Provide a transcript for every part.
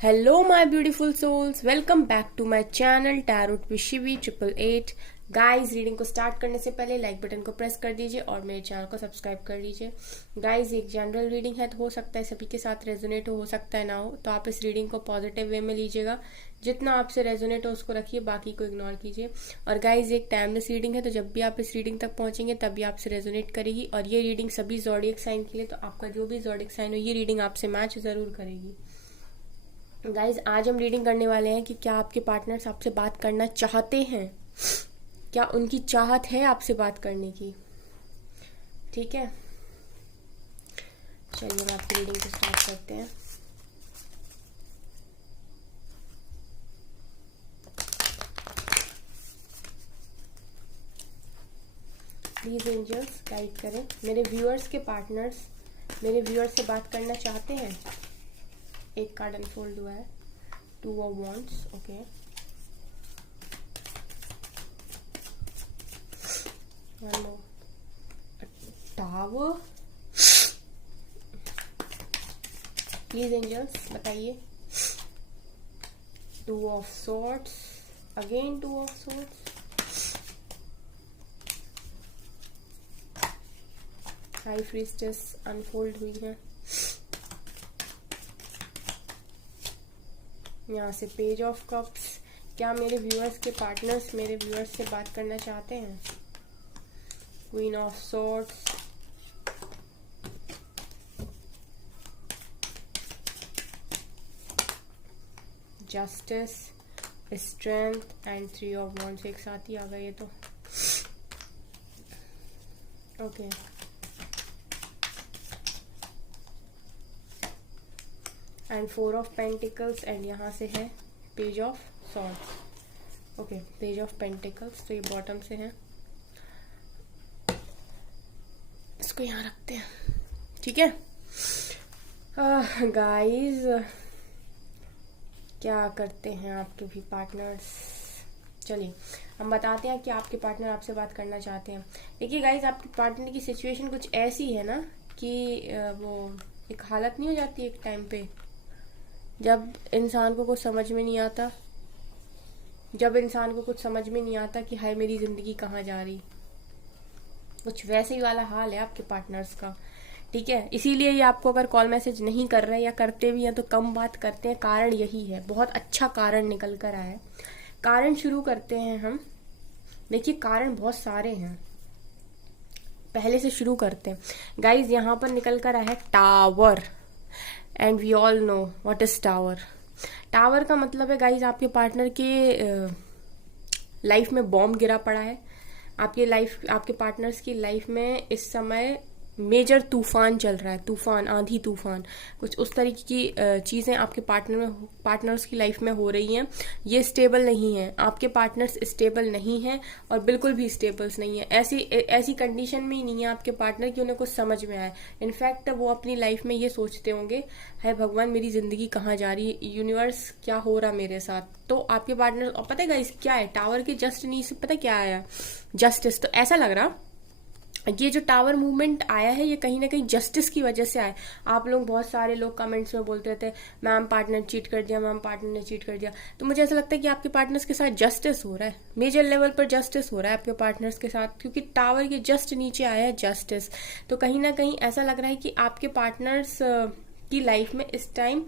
Hello my beautiful souls, welcome back to my channel Tarot with Shivi 888। Guys reading को start करने से पहले like button को press कर दीजिए और मेरे चैनल को सब्सक्राइब कर लीजिए। गाइज एक जनरल रीडिंग है तो हो सकता है सभी के साथ रेजोनेट हो सकता है ना हो, तो आप इस रीडिंग को पॉजिटिव वे में लीजिएगा। जितना आपसे रेजोनेट हो उसको रखिए, बाकी को इग्नोर कीजिए। और गाइज एक टाइमलेस रीडिंग है, तो जब भी आप इस रीडिंग तक पहुंचेंगे तभी आपसे रेजोनेट करेगी। और ये रीडिंग सभी ज़ोडिएक साइन के लिए, तो आपका जो भी ज़ोडिएक साइन हो ये रीडिंग आपसे मैच जरूर करेगी। गाइज आज हम रीडिंग करने वाले हैं कि क्या आपके पार्टनर्स आपसे बात करना चाहते हैं, क्या उनकी चाहत है आपसे बात करने की। ठीक है, चलिए हम आपकी रीडिंग को स्टार्ट करते हैं। प्लीज एंजल्स गाइड करें। मेरे व्यूअर्स के पार्टनर्स मेरे व्यूअर्स से बात करना चाहते हैं। एक कार्ड अनफोल्ड हुआ है, 2 of wands. Okay, one more, tower. Please angels बताइए। 2 of swords, again 2 of swords, high priestess unfold हुई है। यहाँ से पेज ऑफ कप्स। क्या मेरे व्यूअर्स के पार्टनर्स मेरे व्यूअर्स से बात करना चाहते हैं। Queen of swords, justice, strength and 3 of wands एक साथ ही आ गए ये तो। Okay, and 4 of pentacles and यहाँ से है page of swords. Okay, page of pentacles, तो ये बॉटम से है, इसको यहाँ रखते हैं। ठीक है गाइस, क्या करते हैं आपके भी पार्टनर्स। चलिए हम बताते हैं कि आपके पार्टनर आपसे बात करना चाहते हैं। देखिए गाइस, आपके पार्टनर की सिचुएशन कुछ ऐसी है ना कि वो एक हालत नहीं हो जाती एक टाइम पे जब इंसान को कुछ समझ में नहीं आता, कि हाय मेरी जिंदगी कहाँ जा रही। कुछ वैसे ही वाला हाल है आपके पार्टनर्स का। ठीक है, इसीलिए ये आपको अगर कॉल मैसेज नहीं कर रहे या करते भी हैं तो कम बात करते हैं। कारण यही है, बहुत अच्छा कारण निकल कर आया है। कारण शुरू करते हैं हम। देखिए कारण बहुत सारे हैं, पहले से शुरू करते हैं। गाइज यहाँ पर निकल कर आया है tower, and we all know what is tower. Tower का मतलब है गाइज आपके पार्टनर के लाइफ में बॉम्ब गिरा पड़ा है। आपके पार्टनर्स की लाइफ में इस समय मेजर तूफान चल रहा है, तूफान, आंधी तूफान, कुछ उस तरीके की चीज़ें आपके पार्टनर्स की लाइफ में हो रही हैं। ये स्टेबल नहीं है, आपके पार्टनर्स स्टेबल नहीं हैं और बिल्कुल भी स्टेबल्स नहीं है। ऐसी कंडीशन में ही नहीं है आपके पार्टनर कि उन्हें कुछ समझ में आए। इनफैक्ट वो अपनी लाइफ में ये सोचते होंगे, हाय भगवान मेरी जिंदगी कहाँ जा रही है, यूनिवर्स क्या हो रहा मेरे साथ। तो आपके पार्टनर, और पता है गाइस क्या है, टावर के जस्ट नीचे पता क्या आया, जस्टिस। तो ऐसा लग रहा ये जो टावर मूवमेंट आया है ये कहीं ना कहीं जस्टिस की वजह से आया। आप लोग, बहुत सारे लोग कमेंट्स में बोलते रहते हैं मैम पार्टनर चीट कर दिया, मैम पार्टनर ने चीट कर दिया। तो मुझे ऐसा लगता है कि आपके पार्टनर्स के साथ जस्टिस हो रहा है, मेजर लेवल पर जस्टिस हो रहा है आपके पार्टनर्स के साथ, क्योंकि टावर के जस्ट नीचे आया है जस्टिस। तो कहीं ना कहीं ऐसा लग रहा है कि आपके पार्टनर्स की लाइफ में इस टाइम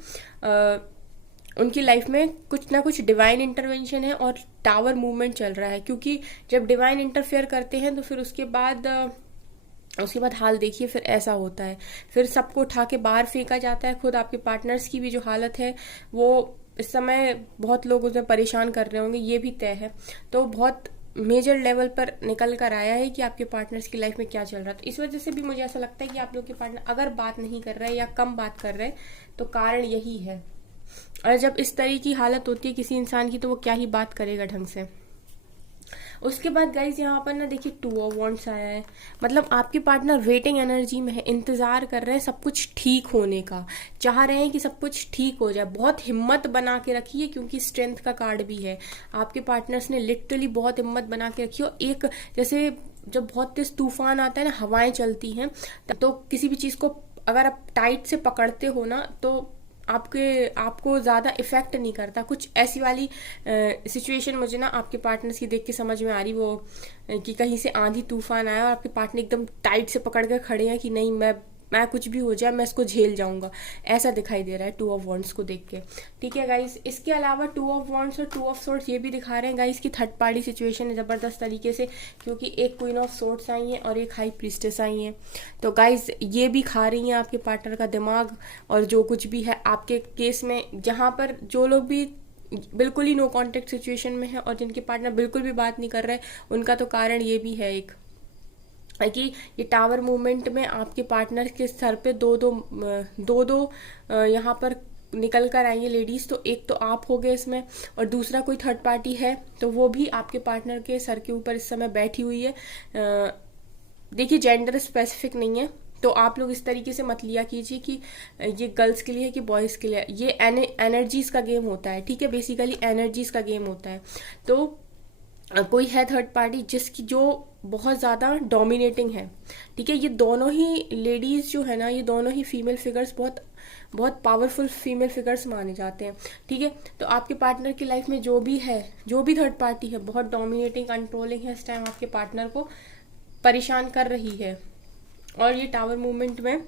उनकी लाइफ में कुछ ना कुछ डिवाइन इंटरवेंशन है और टावर मूवमेंट चल रहा है। क्योंकि जब डिवाइन इंटरफेयर करते हैं तो फिर उसके बाद हाल देखिए, फिर ऐसा होता है, फिर सबको उठा के बाहर फेंका जाता है। खुद आपके पार्टनर्स की भी जो हालत है वो इस समय बहुत लोग उसमें परेशान कर रहे होंगे, ये भी तय है। तो बहुत मेजर लेवल पर निकल कर आया है कि आपके पार्टनर्स की लाइफ में क्या चल रहा है। तो इस वजह से भी मुझे ऐसा लगता है कि आप लोग के पार्टनर अगर बात नहीं कर रहे या कम बात कर रहे तो कारण यही है। और जब इस तरह की हालत होती है किसी इंसान की तो वो क्या ही बात करेगा ढंग से। उसके बाद गाइज यहाँ पर ना देखिए 2 ऑफ वॉन्ड्स आया है, मतलब आपके पार्टनर वेटिंग एनर्जी में है, इंतजार कर रहे हैं सब कुछ ठीक होने का, चाह रहे हैं कि सब कुछ ठीक हो जाए। बहुत हिम्मत बना के रखी है क्योंकि स्ट्रेंथ का कार्ड भी है। आपके पार्टनर्स ने लिटरली बहुत हिम्मत बना के रखी है। एक जैसे जब बहुत तेज तूफान आता है ना, हवाएं चलती हैं, तो किसी भी चीज को अगर आप टाइट से पकड़ते हो ना तो आपको ज़्यादा इफेक्ट नहीं करता। कुछ ऐसी वाली सिचुएशन मुझे ना आपके पार्टनर्स की देख के समझ में आ रही, वो कि कहीं से आंधी तूफान आया और आपके पार्टनर एकदम टाइट से पकड़ कर खड़े हैं कि नहीं, मैं कुछ भी हो जाए मैं इसको झेल जाऊंगा, ऐसा दिखाई दे रहा है 2 ऑफ वॉन्ड्स को देख के। ठीक है गाइस, इसके अलावा 2 ऑफ वॉन्ड्स और 2 ऑफ सोर्ड्स ये भी दिखा रहे हैं गाइस की थर्ड पार्टी सिचुएशन है ज़बरदस्त तरीके से, क्योंकि एक क्वीन ऑफ सोर्ड्स आई है और एक हाई प्रीस्टेस आई है। तो गाइस ये भी खा रही हैं आपके पार्टनर का दिमाग, और जो कुछ भी है आपके केस में, जहाँ पर जो लोग भी बिल्कुल ही नो कॉन्टेक्ट सिचुएशन में है और जिनके पार्टनर बिल्कुल भी बात नहीं कर रहे, उनका तो कारण ये भी है एक कि ये टावर मूवमेंट में आपके पार्टनर के सर पे दो यहाँ पर निकल कर आई है लेडीज। तो एक तो आप हो गए इसमें, और दूसरा कोई थर्ड पार्टी है तो वो भी आपके पार्टनर के सर के ऊपर इस समय बैठी हुई है। देखिए जेंडर स्पेसिफिक नहीं है, तो आप लोग इस तरीके से मत लिया कीजिए कि ये गर्ल्स के लिए है कि बॉयज़ के लिए। ये एनर्जीज का गेम होता है, ठीक है, बेसिकली एनर्जीज का गेम होता है। तो कोई है थर्ड पार्टी जिसकी जो बहुत ज़्यादा डोमिनेटिंग है, ठीक है। ये दोनों ही लेडीज़ जो है ना, ये दोनों ही फीमेल फिगर्स बहुत बहुत पावरफुल फीमेल फिगर्स माने जाते हैं, ठीक है। तो आपके पार्टनर की लाइफ में जो भी है, जो भी थर्ड पार्टी है, बहुत डोमिनेटिंग कंट्रोलिंग है, इस टाइम आपके पार्टनर को परेशान कर रही है। और ये टावर मूवमेंट में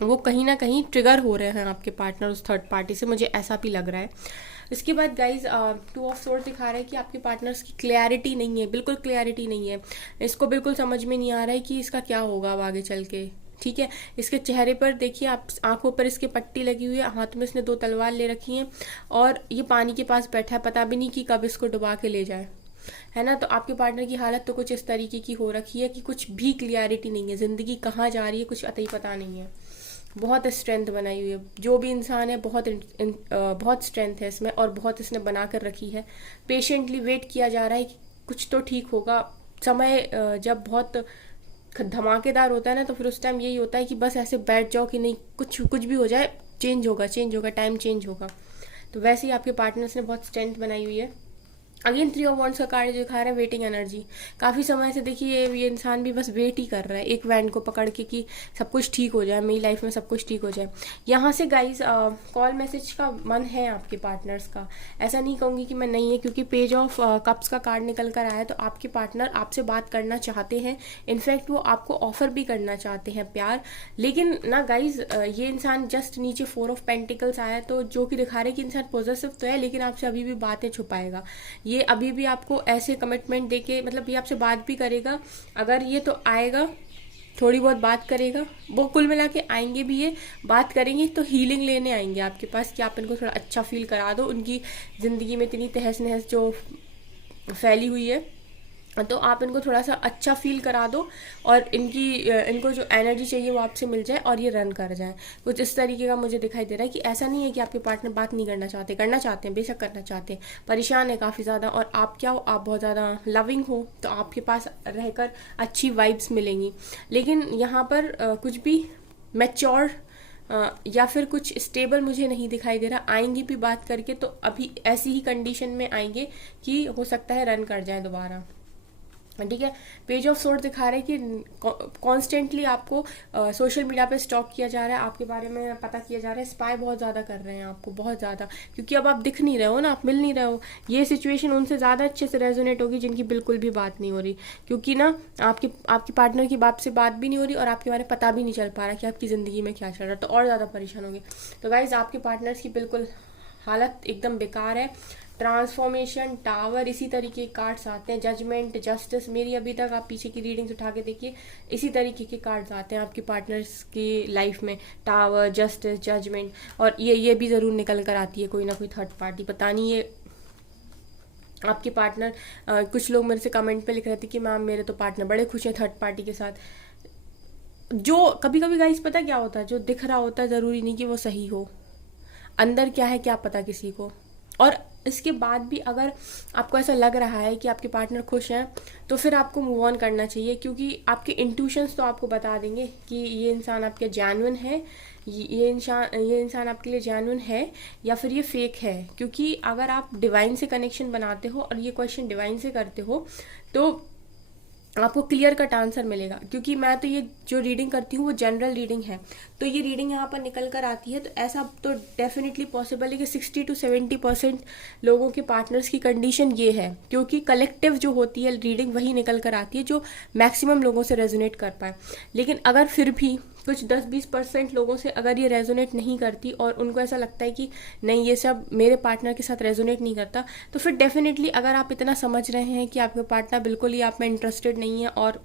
वो कहीं ना कहीं ट्रिगर हो रहे हैं आपके पार्टनर उस थर्ड पार्टी से, मुझे ऐसा भी लग रहा है। इसके बाद गाइज 2 ऑफ सोर्ड्स दिखा रहा है कि आपके पार्टनर्स की क्लैरिटी नहीं है, बिल्कुल क्लैरिटी नहीं है। इसको बिल्कुल समझ में नहीं आ रहा है कि इसका क्या होगा अब आगे चल के, ठीक है। इसके चेहरे पर देखिए आप, आंखों पर इसके पट्टी लगी हुई है, हाथ में इसने 2 तलवार ले रखी हैं और ये पानी के पास बैठा है, पता भी नहीं कि कब इसको डुबा के ले जाए, है ना। तो आपके पार्टनर की हालत तो कुछ इस तरीके की हो रखी है कि कुछ भी क्लियरिटी नहीं है, जिंदगी कहाँ जा रही है कुछ अतई पता नहीं है। बहुत स्ट्रेंथ बनाई हुई है, जो भी इंसान है बहुत स्ट्रेंथ है इसमें, और बहुत इसने बना कर रखी है। पेशेंटली वेट किया जा रहा है कि कुछ तो ठीक होगा। समय जब बहुत धमाकेदार होता है ना, तो फिर उस टाइम यही होता है कि बस ऐसे बैठ जाओ कि नहीं, कुछ भी हो जाए, चेंज होगा, टाइम चेंज होगा। तो वैसे ही आपके पार्टनर्स ने बहुत स्ट्रेंथ बनाई हुई है। अगेन 3 ऑफ वॉन्ड्स का कार्ड जो दिखा रहा है वेटिंग एनर्जी। काफ़ी समय से देखिए ये इंसान भी बस वेट ही कर रहा है एक वैन को पकड़ के कि सब कुछ ठीक हो जाए, मेरी लाइफ में सब कुछ ठीक हो जाए। यहाँ से गाइज कॉल मैसेज का मन है आपके पार्टनर्स का, ऐसा नहीं कहूँगी कि मैं नहीं है, क्योंकि पेज ऑफ कप्स का कार्ड निकल कर आया है। तो आपके पार्टनर आपसे बात करना चाहते हैं, इनफैक्ट वो आपको ऑफर भी करना चाहते हैं प्यार। लेकिन ना गाइज ये इंसान जस्ट नीचे 4 ऑफ पेंटिकल्स आया है, तो जो कि दिखा रहे कि इंसान पॉजिटिव तो है लेकिन आपसे अभी भी बातें छुपाएगा। ये अभी भी आपको ऐसे कमिटमेंट देके, मतलब ये आपसे बात भी करेगा, अगर ये तो आएगा, थोड़ी बहुत बात करेगा, वो कुल मिला के आएंगे भी, ये बात करेंगे तो हीलिंग लेने आएंगे आपके पास कि आप इनको थोड़ा अच्छा फील करा दो। उनकी ज़िंदगी में इतनी तहस नहस जो फैली हुई है, तो आप इनको थोड़ा सा अच्छा फील करा दो और इनको जो एनर्जी चाहिए वो आपसे मिल जाए और ये रन कर जाए। कुछ इस तरीके का मुझे दिखाई दे रहा है कि ऐसा नहीं है कि आपके पार्टनर बात नहीं करना चाहते हैं, बेशक करना चाहते हैं, परेशान है काफ़ी ज़्यादा। और आप क्या हो, आप बहुत ज़्यादा लविंग हो, तो आपके पास रहकर अच्छी वाइब्स मिलेंगी। लेकिन यहाँ पर कुछ भी मैच्योर या फिर कुछ स्टेबल मुझे नहीं दिखाई दे रहा। आएंगी भी बात करके तो अभी ऐसी ही कंडीशन में आएंगे कि हो सकता है रन कर जाए दोबारा, ठीक है। पेज ऑफ सोर्ड दिखा रहे हैं कि कॉन्स्टेंटली आपको सोशल मीडिया पे स्टॉक किया जा रहा है, आपके बारे में पता किया जा रहा है, स्पाई बहुत ज़्यादा कर रहे हैं आपको, बहुत ज़्यादा, क्योंकि अब आप दिख नहीं रहे हो ना, आप मिल नहीं रहे हो। ये सिचुएशन उनसे ज़्यादा अच्छे से रेजोनेट होगी जिनकी बिल्कुल भी बात नहीं हो रही, क्योंकि ना आपके पार्टनर की बात से बात भी नहीं हो रही और आपके बारे में पता भी नहीं चल पा रहा कि आपकी ज़िंदगी में क्या चल रहा है, तो और ज़्यादा परेशान होंगे। तो गाइज आपके पार्टनर्स की बिल्कुल हालत एकदम बेकार है। ट्रांसफॉर्मेशन, टावर, इसी तरीके के कार्ड्स आते हैं, जजमेंट, जस्टिस। मेरी अभी तक आप पीछे की रीडिंग्स उठा के देखिए, इसी तरीके के कार्ड्स आते हैं आपके पार्टनर्स की लाइफ में, टावर, जस्टिस, जजमेंट। और ये भी ज़रूर निकल कर आती है कोई ना कोई थर्ड पार्टी। पता नहीं ये आपके पार्टनर, कुछ लोग मेरे से कमेंट पे लिख रहे थे कि मैम मेरे तो पार्टनर बड़े खुश हैं थर्ड पार्टी के साथ। जो कभी कभी गाइस पता क्या होता है, जो दिख रहा होता है ज़रूरी नहीं कि वो सही हो, अंदर क्या है क्या पता किसी को। और इसके बाद भी अगर आपको ऐसा लग रहा है कि आपके पार्टनर खुश हैं, तो फिर आपको मूव ऑन करना चाहिए, क्योंकि आपके इंट्यूशंस तो आपको बता देंगे कि ये इंसान आपके जेन्युइन है, ये इंसान आपके लिए जेन्युइन है या फिर ये फेक है। क्योंकि अगर आप डिवाइन से कनेक्शन बनाते हो और ये क्वेश्चन डिवाइन से करते हो, तो आपको क्लियर कट आंसर मिलेगा, क्योंकि मैं तो ये जो रीडिंग करती हूँ वो जनरल रीडिंग है, तो ये रीडिंग यहाँ पर निकल कर आती है, तो ऐसा तो डेफिनेटली पॉसिबल है कि 60 to 70% लोगों के पार्टनर्स की कंडीशन ये है, क्योंकि कलेक्टिव जो होती है रीडिंग वही निकल कर आती है जो मैक्सिमम लोगों से रेजोनेट कर पाए। लेकिन अगर फिर भी कुछ 10-20% लोगों से अगर ये रेजोनेट नहीं करती और उनको ऐसा लगता है कि नहीं ये सब मेरे पार्टनर के साथ रेजोनेट नहीं करता, तो फिर डेफिनेटली अगर आप इतना समझ रहे हैं कि आपके पार्टनर बिल्कुल ही आप में इंटरेस्टेड नहीं है और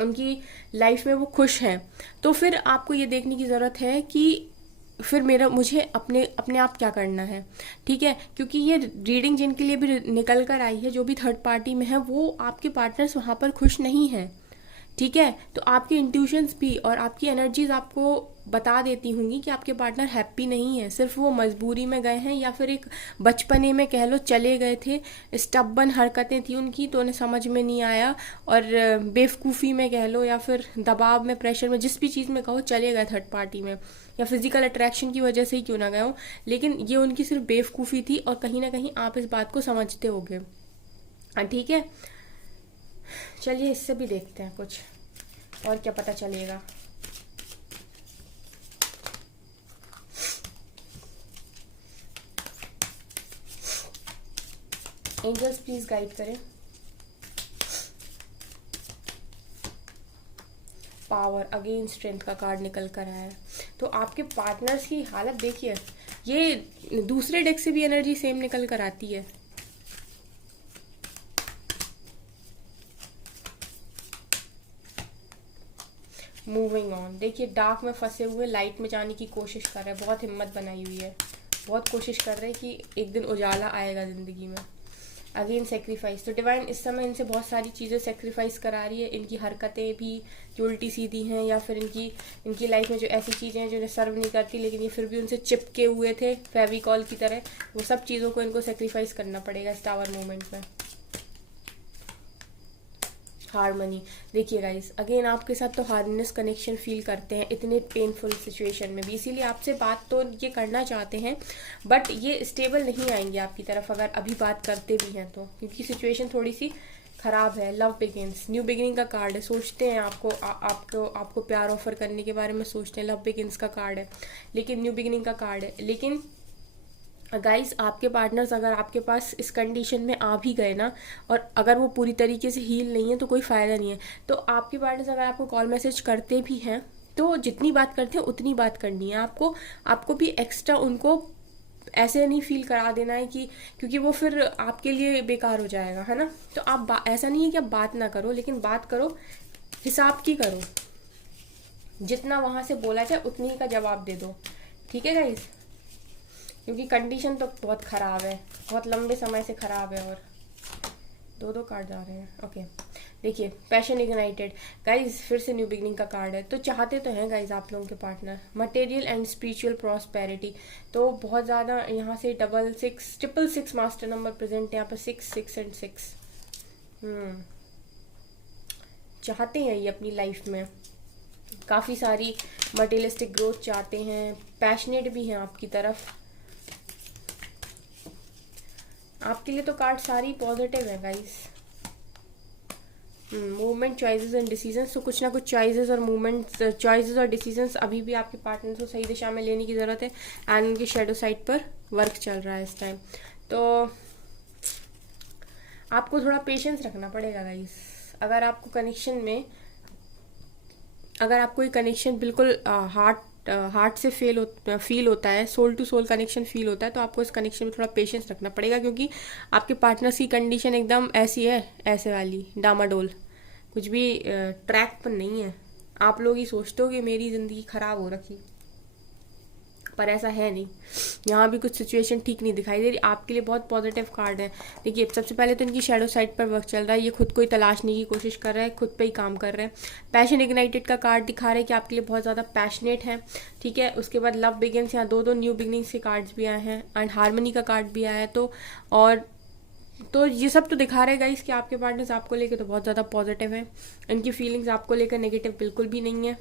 उनकी लाइफ में वो खुश हैं, तो फिर आपको ये देखने की ज़रूरत है कि फिर मुझे अपने अपने आप क्या करना है। ठीक है, क्योंकि ये रीडिंग जिनके लिए भी निकल कर आई है, जो भी थर्ड पार्टी में है, वो आपके पार्टनर्स वहाँ पर खुश नहीं हैं। ठीक है, तो आपके इंट्यूशंस भी और आपकी एनर्जीज आपको बता देती होंगी कि आपके पार्टनर हैप्पी नहीं है, सिर्फ वो मजबूरी में गए हैं या फिर एक बचपने में कह लो चले गए थे, स्टब्बन हरकतें थी उनकी तो उन्हें समझ में नहीं आया, और बेवकूफ़ी में कह लो या फिर दबाव में, प्रेशर में, जिस भी चीज़ में कहो चले गए थर्ड पार्टी में, या फिजिकल अट्रैक्शन की वजह से ही क्यों ना गए हो, लेकिन ये उनकी सिर्फ बेवकूफ़ी थी और कहीं ना कहीं आप इस बात को समझते होगे। ठीक है, चलिए इससे भी देखते हैं कुछ और क्या पता चलेगा। एंजल्स प्लीज गाइड करें। पावर, अगेन स्ट्रेंथ का कार्ड निकल कर आया है, तो आपके पार्टनर्स की हालत देखिए, ये दूसरे डेक से भी एनर्जी सेम निकल कर आती है। मूविंग ऑन, देखिए डार्क में फंसे हुए लाइट में जाने की कोशिश कर रहे हैं, बहुत हिम्मत बनाई हुई है, बहुत कोशिश कर रहे हैं कि एक दिन उजाला आएगा ज़िंदगी में। अगेन सेक्रीफाइस, तो डिवाइन इस समय इनसे बहुत सारी चीज़ें सेक्रीफाइस करा रही है, इनकी हरकतें भी जो उल्टी सीधी हैं या फिर इनकी लाइफ में जो ऐसी चीज़ें हैं जो इन्हें सर्व नहीं करती लेकिन ये फिर भी उनसे चिपके हुए थे फेविकॉल की तरह, वो सब चीज़ों को इनको सेक्रीफाइस करना पड़ेगा इस टावर मोमेंट में। हारमनी, देखिए गाइस अगेन आपके साथ तो हार्मोनियस कनेक्शन फील करते हैं इतने पेनफुल सिचुएशन में भी, इसीलिए आपसे बात तो ये करना चाहते हैं, बट ये स्टेबल नहीं आएंगे आपकी तरफ अगर अभी बात करते भी हैं तो, क्योंकि सिचुएशन थोड़ी सी खराब है। लव बिगिंस, न्यू बिगिनिंग का कार्ड है, सोचते हैं आपको प्यार ऑफर करने के बारे में सोचते हैं, लव बिगिंस का कार्ड है, लेकिन न्यू बिगिनिंग का कार्ड है। लेकिन गाइस आपके पार्टनर्स अगर आपके पास इस कंडीशन में आ भी गए ना, और अगर वो पूरी तरीके से हील नहीं है तो कोई फ़ायदा नहीं है, तो आपके पार्टनर्स अगर आपको कॉल मैसेज करते भी हैं तो जितनी बात करते हैं उतनी बात करनी है आपको भी एक्स्ट्रा उनको ऐसे नहीं फील करा देना है कि, क्योंकि वो फिर आपके लिए बेकार हो जाएगा, है ना। तो आप ऐसा नहीं है कि आप बात ना करो, लेकिन बात करो, हिसाब की करो, जितना वहाँ से बोला जाए उतनी का जवाब दे दो। ठीक है गाइस, क्योंकि कंडीशन तो बहुत ख़राब है, बहुत लंबे समय से ख़राब है, और दो कार्ड आ रहे हैं। ओके, देखिए पैशन इग्नाइटेड, गाइज फिर से न्यू बिगनिंग का कार्ड है, तो चाहते तो हैं गाइज आप लोगों के partner material and spiritual prosperity, तो बहुत ज़्यादा यहाँ से 666 मास्टर नंबर प्रेजेंट है यहाँ पर, 6 6 एंड 6। चाहते हैं ये अपनी लाइफ में काफ़ी सारी मटेरियलिस्टिक ग्रोथ चाहते हैं, पैशनेट भी हैं आपकी तरफ। आपके लिए तो कार्ड सारी पॉजिटिव है guys. Movement, choices and decisions, तो कुछ ना कुछ चॉइसेस और मूवमेंट्स, चॉइसेस और डिसीजंस अभी भी आपके पार्टनर को सही दिशा में लेने की ज़रूरत है, एंड उनकी शेडो साइड पर वर्क चल रहा है इस टाइम, तो आपको थोड़ा पेशेंस रखना पड़ेगा गाइस। अगर आपको कोई कनेक्शन बिल्कुल हार्ट से फील होता है, soul to soul connection feel होता है, तो आपको इस कनेक्शन में थोड़ा पेशेंस रखना पड़ेगा, क्योंकि आपके पार्टनर्स की कंडीशन एकदम ऐसी है, ऐसे वाली डामाडोल, कुछ भी ट्रैक पर नहीं है। आप लोग ही सोचते हो कि मेरी ज़िंदगी ख़राब हो रखी, पर ऐसा है नहीं, यहाँ भी कुछ सिचुएशन ठीक नहीं दिखाई दे रही। आपके लिए बहुत पॉजिटिव कार्ड है। देखिए सबसे पहले तो इनकी शैडो साइड पर वर्क चल रहा है, ये खुद को ही तलाशने की कोशिश कर रहा है, खुद पे ही काम कर रहे हैं। पैशन इग्नाइटेड का कार्ड दिखा रहा है कि आपके लिए बहुत ज़्यादा पैशनेट है। ठीक है, उसके बाद लव बिगिंस, यहाँ दो न्यू बिगिनिंग्स के कार्ड्स भी आए हैं, एंड हारमनी का कार्ड भी आया है, तो ये सब तो दिखा रहा है गाइस कि आपके पार्टनर्स आपको लेकर तो बहुत ज़्यादा पॉजिटिव है, इनकी फीलिंग्स आपको लेकर नेगेटिव बिल्कुल भी नहीं है,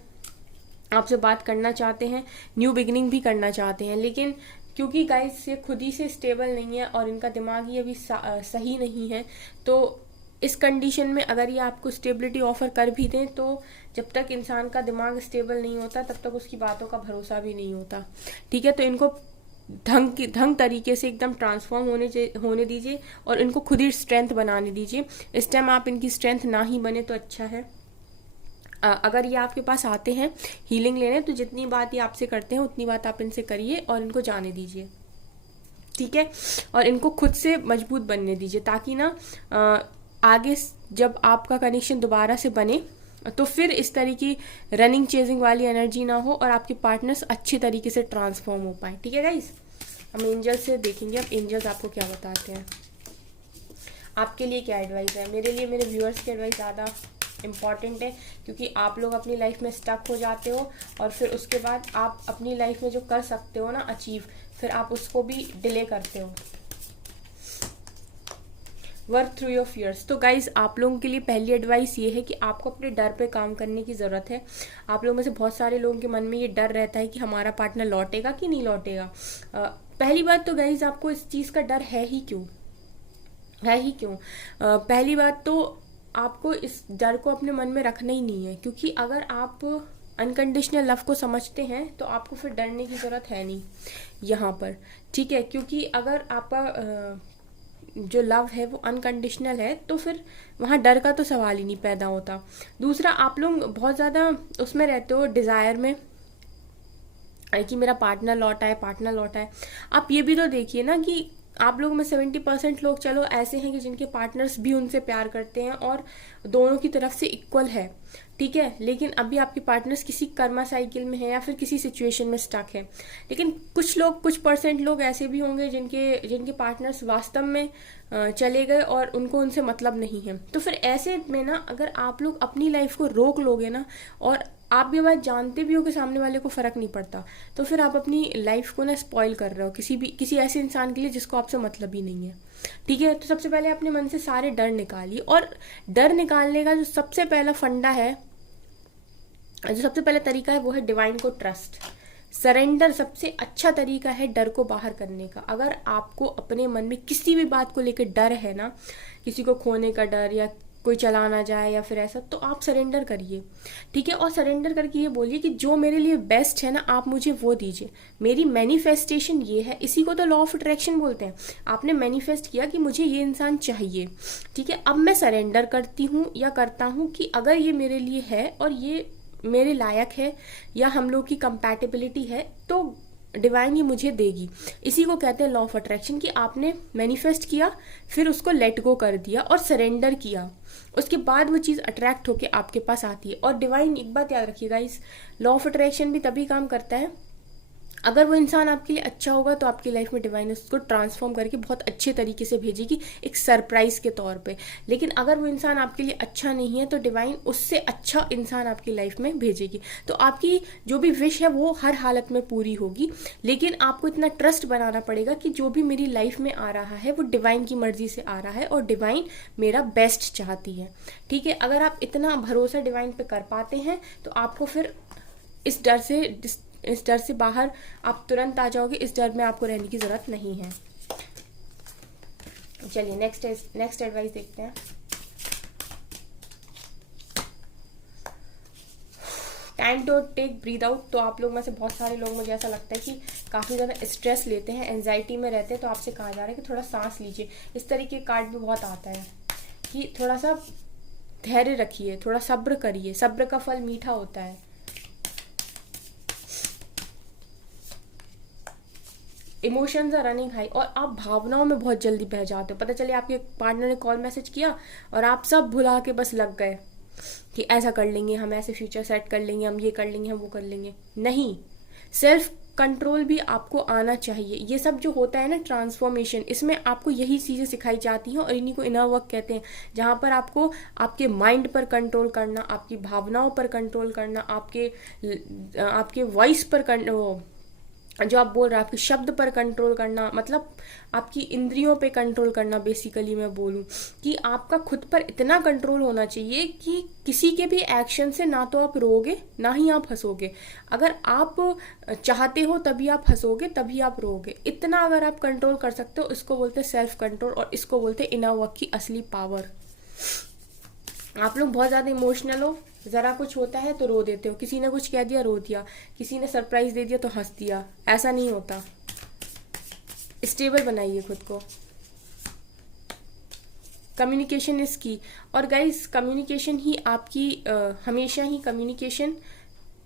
आपसे बात करना चाहते हैं, न्यू बिगिनिंग भी करना चाहते हैं, लेकिन क्योंकि गाइस ये खुद ही से स्टेबल नहीं है और इनका दिमाग ही अभी सही नहीं है, तो इस कंडीशन में अगर ये आपको स्टेबिलिटी ऑफर कर भी दें तो जब तक इंसान का दिमाग स्टेबल नहीं होता तब तक उसकी बातों का भरोसा भी नहीं होता। ठीक है, तो इनको ढंग तरीके से एकदम ट्रांसफॉर्म होने दीजिए और इनको खुद ही स्ट्रेंथ बनाने दीजिए। इस टाइम आप इनकी स्ट्रेंथ ना ही बने तो अच्छा है। अगर ये आपके पास आते हैं हीलिंग लेने तो जितनी बात ये आपसे करते हैं उतनी बात आप इनसे करिए और इनको जाने दीजिए। ठीक है, और इनको खुद से मजबूत बनने दीजिए ताकि ना आगे जब आपका कनेक्शन दोबारा से बने तो फिर इस तरह की रनिंग चेजिंग वाली एनर्जी ना हो और आपके पार्टनर्स अच्छी तरीके से ट्रांसफॉर्म हो पाए। ठीक है गाइस, हम एंजल से देखेंगे अब एंजल्स आपको क्या बताते हैं, आपके लिए क्या एडवाइस है। मेरे लिए मेरे व्यूअर्स की एडवाइस ज़्यादा इम्पॉर्टेंट है क्योंकि आप लोग अपनी लाइफ में स्टक हो जाते हो और फिर उसके बाद आप अपनी लाइफ में जो कर सकते हो ना अचीव, फिर आप उसको भी डिले करते हो। Work through your fears. तो गाइज आप लोगों के लिए पहली एडवाइस ये है कि आपको अपने डर पे काम करने की ज़रूरत है। आप लोगों में से बहुत सारे लोगों के मन में ये डर रहता है कि हमारा पार्टनर लौटेगा कि नहीं लौटेगा। पहली बात तो गाइज आपको इस चीज़ का डर है ही क्यों, पहली बात तो आपको इस डर को अपने मन में रखना ही नहीं है क्योंकि अगर आप अनकंडीशनल लव को समझते हैं तो आपको फिर डरने की ज़रूरत है नहीं यहाँ पर। ठीक है, क्योंकि अगर आपका जो लव है वो अनकंडीशनल है तो फिर वहाँ डर का तो सवाल ही नहीं पैदा होता। दूसरा, आप लोग बहुत ज़्यादा उसमें रहते हो डिज़ायर में कि मेरा पार्टनर लौट आए। आप ये भी तो देखिए ना कि आप लोगों में 70% लोग चलो ऐसे हैं कि जिनके पार्टनर्स भी उनसे प्यार करते हैं और दोनों की तरफ से इक्वल है। ठीक है, लेकिन अभी आपके पार्टनर्स किसी कर्मा साइकिल में है या फिर किसी सिचुएशन में स्टक है। लेकिन कुछ परसेंट लोग ऐसे भी होंगे जिनके पार्टनर्स वास्तव में चले गए और उनको उनसे मतलब नहीं है। तो फिर ऐसे में ना अगर आप लोग अपनी लाइफ को रोक लोगे ना और आप ये बात जानते भी हो कि सामने वाले को फर्क नहीं पड़ता, तो फिर आप अपनी लाइफ को ना स्पॉइल कर रहे हो किसी ऐसे इंसान के लिए जिसको आपसे मतलब ही नहीं है। ठीक है, तो सबसे पहले अपने मन से सारे डर निकालिए और डर निकालने का जो सबसे पहला फंडा है, जो सबसे पहला तरीका है वो है डिवाइन को ट्रस्ट। सरेंडर सबसे अच्छा तरीका है डर को बाहर करने का। अगर आपको अपने मन में किसी भी बात को लेकर डर है ना, किसी को खोने का डर या कोई चला ना जाए या फिर ऐसा, तो आप सरेंडर करिए। ठीक है, और सरेंडर करके ये बोलिए कि जो मेरे लिए बेस्ट है ना आप मुझे वो दीजिए। मेरी मैनिफेस्टेशन ये है, इसी को तो लॉ ऑफ अट्रैक्शन बोलते हैं। आपने मैनिफेस्ट किया कि मुझे ये इंसान चाहिए। ठीक है, अब मैं सरेंडर करती हूँ या करता हूँ कि अगर ये मेरे लिए है और ये मेरे लायक है या हम लोग की कंपैटिबिलिटी है तो डिवाइन ये मुझे देगी। इसी को कहते हैं लॉ ऑफ अट्रैक्शन कि आपने मैनिफेस्ट किया, फिर उसको लेट गो कर दिया और सरेंडर किया, उसके बाद वो चीज़ अट्रैक्ट होके आपके पास आती है। और डिवाइन, एक बात याद रखिएगा, इस लॉ ऑफ अट्रैक्शन भी तभी काम करता है अगर वो इंसान आपके लिए अच्छा होगा तो आपकी लाइफ में डिवाइन उसको ट्रांसफॉर्म करके बहुत अच्छे तरीके से भेजेगी एक सरप्राइज के तौर पे। लेकिन अगर वो इंसान आपके लिए अच्छा नहीं है तो डिवाइन उससे अच्छा इंसान आपकी लाइफ में भेजेगी। तो आपकी जो भी विश है वो हर हालत में पूरी होगी, लेकिन आपको इतना ट्रस्ट बनाना पड़ेगा कि जो भी मेरी लाइफ में आ रहा है वो डिवाइन की मर्जी से आ रहा है और डिवाइन मेरा बेस्ट चाहती है। ठीक है, अगर आप इतना भरोसा डिवाइन पे कर पाते हैं तो आपको फिर इस डर से बाहर आप तुरंत आ जाओगे। इस डर में आपको रहने की जरूरत नहीं है। चलिए नेक्स्ट एडवाइस देखते हैं। Time to take breathe out. तो आप लोग में से बहुत सारे लोग, मुझे ऐसा लगता है कि काफ़ी ज़्यादा स्ट्रेस लेते हैं, एंजाइटी में रहते हैं, तो आपसे कहा जा रहा है कि थोड़ा सांस लीजिए। इस तरीके कार्ड भी बहुत आता है कि थोड़ा सा धैर्य रखिए, थोड़ा सब्र करिए, सब्र का फल मीठा होता है। इमोशंस आर रनिंग हाई और आप भावनाओं में बहुत जल्दी बह जाते हो। पता चले आपके पार्टनर ने कॉल मैसेज किया और आप सब भुला के बस लग गए कि ऐसा कर लेंगे हम, ऐसे फ्यूचर सेट कर लेंगे हम, ये कर लेंगे हम, वो कर लेंगे। नहीं, सेल्फ कंट्रोल भी आपको आना चाहिए। ये सब जो होता है ना ट्रांसफॉर्मेशन, इसमें आपको यही चीज़ें सिखाई जाती हैं और इन्हीं को इनर वर्क कहते हैं, जहाँ पर आपको आपके माइंड पर कंट्रोल करना, आपकी भावनाओं पर कंट्रोल करना, आपके वॉइस पर जो आप बोल रहे हैं आपके शब्द पर कंट्रोल करना, मतलब आपकी इंद्रियों पे कंट्रोल करना। बेसिकली मैं बोलूँ कि आपका खुद पर इतना कंट्रोल होना चाहिए कि किसी के भी एक्शन से ना तो आप रोगे ना ही आप हंसोगे। अगर आप चाहते हो तभी आप हंसोगे, तभी आप रोगे। इतना अगर आप कंट्रोल कर सकते हो, इसको बोलते हैं सेल्फ कंट्रोल और इसको बोलते हैं इनर वर्क की असली पावर। आप लोग बहुत ज़्यादा इमोशनल हो, ज़रा कुछ होता है तो रो देते हो, किसी ने कुछ कह दिया रो दिया, किसी ने सरप्राइज दे दिया तो हंस दिया, ऐसा नहीं होता। स्टेबल बनाइए खुद को। कम्युनिकेशन इज की। और गाइज कम्युनिकेशन ही आपकी हमेशा ही कम्युनिकेशन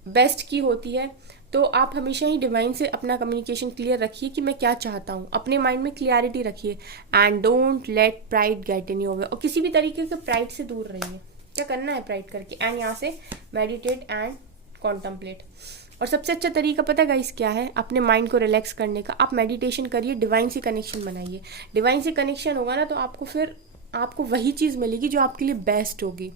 बेस्ट की होती है। तो आप हमेशा ही डिवाइन से अपना कम्युनिकेशन क्लियर रखिए कि मैं क्या चाहता हूँ, अपने माइंड में क्लियरिटी रखिए। And don't let pride get in your way, और किसी भी तरीके से प्राइड से दूर रहिए। क्या करना है प्राइड करके, एंड यहाँ से मेडिटेट एंड कॉन्टम्पलेट। और सबसे अच्छा तरीका पता है गाइस क्या है, अपने माइंड को रिलैक्स करने का? आप मेडिटेशन करिए, डिवाइन से कनेक्शन बनाइए। डिवाइन से कनेक्शन होगा ना तो आपको फिर आपको वही चीज़ मिलेगी जो आपके लिए बेस्ट होगी,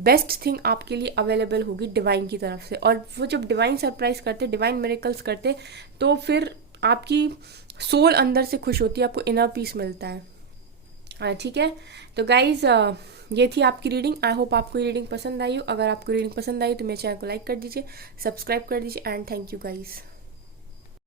बेस्ट थिंग आपके लिए अवेलेबल होगी डिवाइन की तरफ से। और वो जब डिवाइन सरप्राइज करते, डिवाइन मिरेकल्स करते, तो फिर आपकी सोल अंदर से खुश होती है, आपको इनर पीस मिलता है। ठीक है, तो गाइज ये थी आपकी रीडिंग। आई होप आपको ये रीडिंग पसंद आई हो। अगर आपको रीडिंग पसंद आई तो मेरे चैनल को लाइक कर दीजिए, सब्सक्राइब कर दीजिए, एंड थैंक यू गाइज।